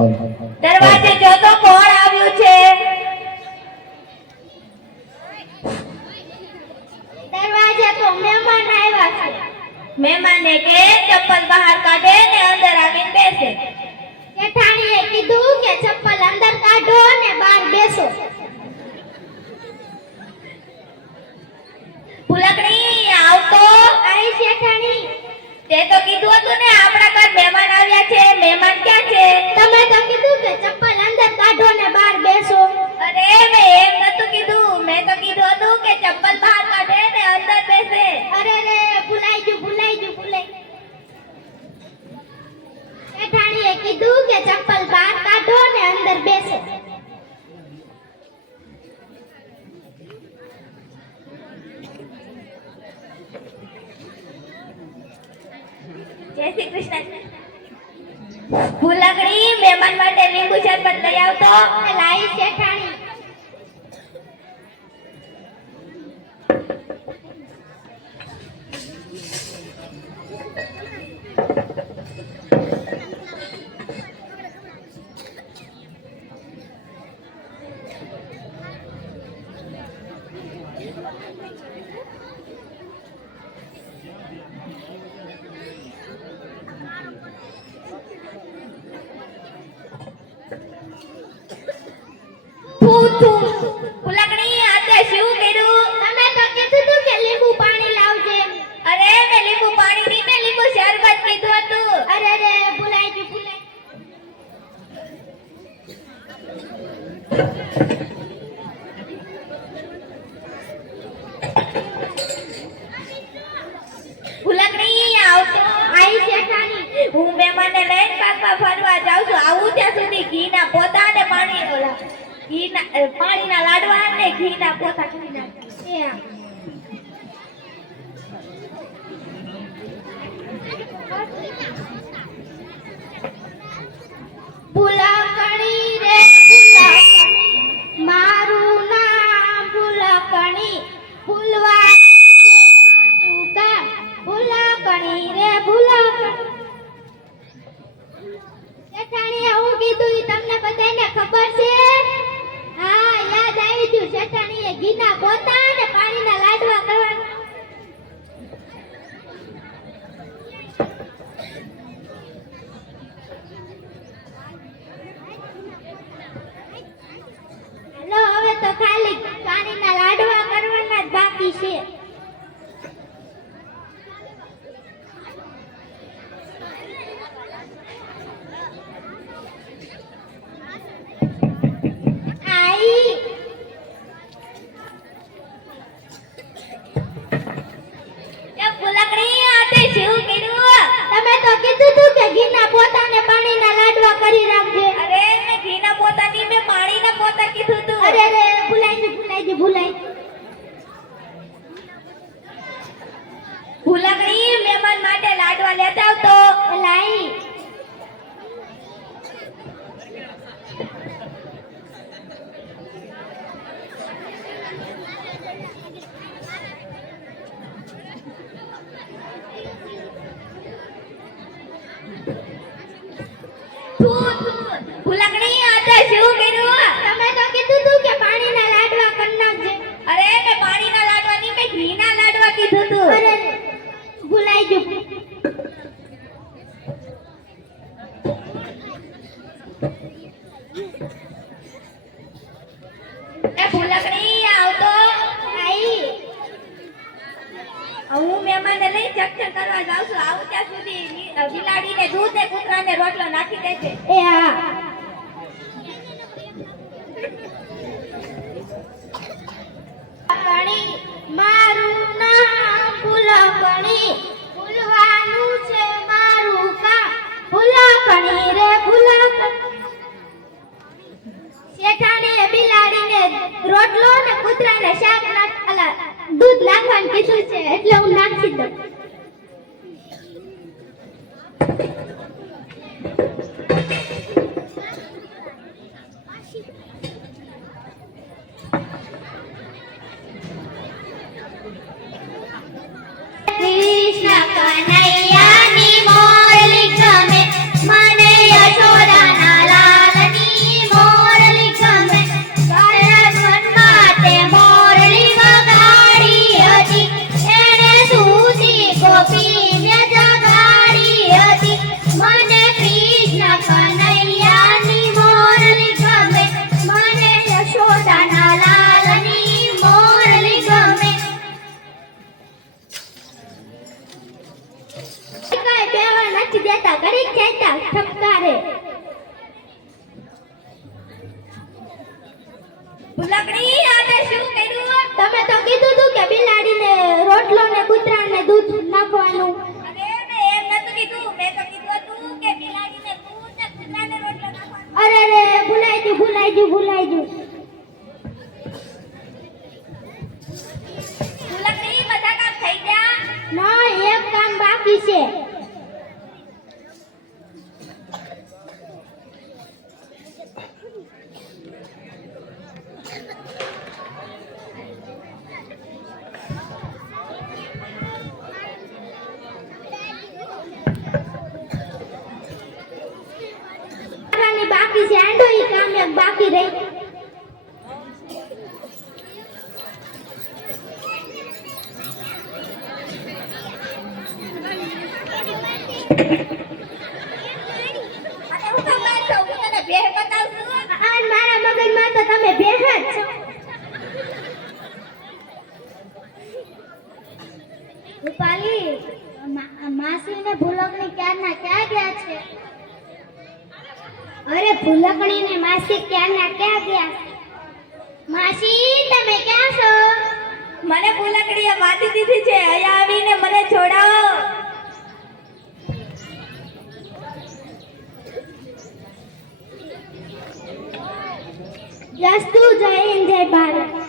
દરવાજે જો તો કોણ આવ્યું છે? દરવાજે તો મહેમાન આવ્યા છે. મહેમાનને કે ચપ્પલ બહાર કાઢે ને અંદર આવીને બેસે. જેઠાણીએ કીધું કે ચપ્પલ અંદર કાઢો ને બહાર બેસો. ફૂલકડી આવતો. આઈ જેઠાણી. તે તો કીધું હતું ને આપણા ઘર મહેમાન આવ્યા છે. મહેમાન ક્યાં છે? તમે તો કીધું કે ચપ્પલ અંદર કાઢો ને બહાર બેસો. અરે મેં એમ નતું કીધું. મેં તો કીધું હતું કે ચપ્પલ બહાર કાઢે ને અંદર બેસે. અરે રે ભૂલાઈ ગયું. જેઠાણીએ કીધું કે ચપ્પલ બહાર કાઢો ને અંદર બેસો. જય શ્રી કૃષ્ણ. ફૂલકડી મહેમાન માટે લીંબુ શરબત લઈ આવતો. લાઈ જેઠાણી. ફૂલકડી આજે શું કર્યું? તમે તો કીધું તું કે લીંબુ પાણી લાવજે. અરે મેં લીંબુ પાણી નહીં, મેં લીંબુ શરબત કીધું હતું. અરે રે ભૂલાઈ ગયું. ફૂલકડી આવતો. આઈ જેઠાણી. હું મહેમાનને લઈને પાકમાં ફરવા જાઉં છું. આવું ત્યાં સુધી ઘીના પોતા ને પાણીના લાડવા ને ઘીના પોતા કરી નાખે. ભૂલકણી રે ભૂલકણી, મારું નામ ભૂલકણી. ભૂલવાનું કામ ભૂલકણી રે ભૂલકણી. જેઠાણીએ હું કીધું ઈ તમને બધાને ખબર છે? હા યાદ આવી ગયું. જેઠાણીએ ઘીના પોતા અને પાણીના લાડવા કરવાના. લો હવે તો ખાલી પાણીના લાડવા કરવાના જ બાકી છે. આઈ એ ફૂલકડી આજે શું કર્યું? તમે તો કીધું તું કે ઘીના પોતા ને પાણીના લાડવા કરી રાખજે. અરે મેં ઘીના પોતા નહીં, મેં પાણીના પોતા કીધું તું. અરે રે ભૂલાઈ ગયું. ફૂલકડી મહેમાન માટે લાડવા લેતા આવતો. લાઈ. ફૂલકડી આજે શું કર્યું? તમે તો કીધું તું કે પાણીના લાડવા કરી નાખજે. અરે મેં પાણીના લાડવા નહીં, મેં ઘીના લાડવા કીધું તું. અરે રે ભૂલાઈ ગયું. એ ફૂલકડી આવતો. આઈ. હું મહેમાનને લઈ ચકચક કરવા જાઉં છું. આવું ત્યાં સુધી બિલાડીને દૂધ ને કૂતરાને રોટલો નાખી દેજે. એ હા. ભૂલકણી, મારું નામ ભૂલકણી. ભૂલવાનું છે મારું કામ. ભૂલકણી રે ભૂલકણી. શેઠાણીએ બિલાડીને રોટલો ને કૂતરાને શાક દૂધ નાખવાનું કીધું છે એટલે હું નાખી દઉં. કૃષ્ણ કનૈયાની મોરલી ગમે મને યશોદાના લાલ. દૂધ નાખવાનું. અરે મેં એમ નતું કીધું, મેં તો કીધું હતું કે બિલાડીને દૂધ ને કૂતરાને રોટલો નાખવાનો. અરે રે ભૂલાઈ ગયું ફૂલકડી બધા કામ થઈ ગયા. ના એક કામ બાકી છે. બાકી છે આંડો ઈ કામ એક બાકી રહી. અને હું કામ બહાર જાઉં? હું તને ભેહ બતાવું છું. આ મારા મગજમાં તો તમે ભેહ જ છો. રૂપાલી માસીને ભૂલકણી ક્યારના ક્યાં ગયા છે? અરે ભૂલકણી ને માસી ક્યારના ક્યાં ગયા? માસી તમે ક્યાં છો? મને ફૂલકડીએ વાટી દીધી છે. અહીંયા આવીને મને છોડાવો. જસ્તુ જય હિન્દ જય ભારત.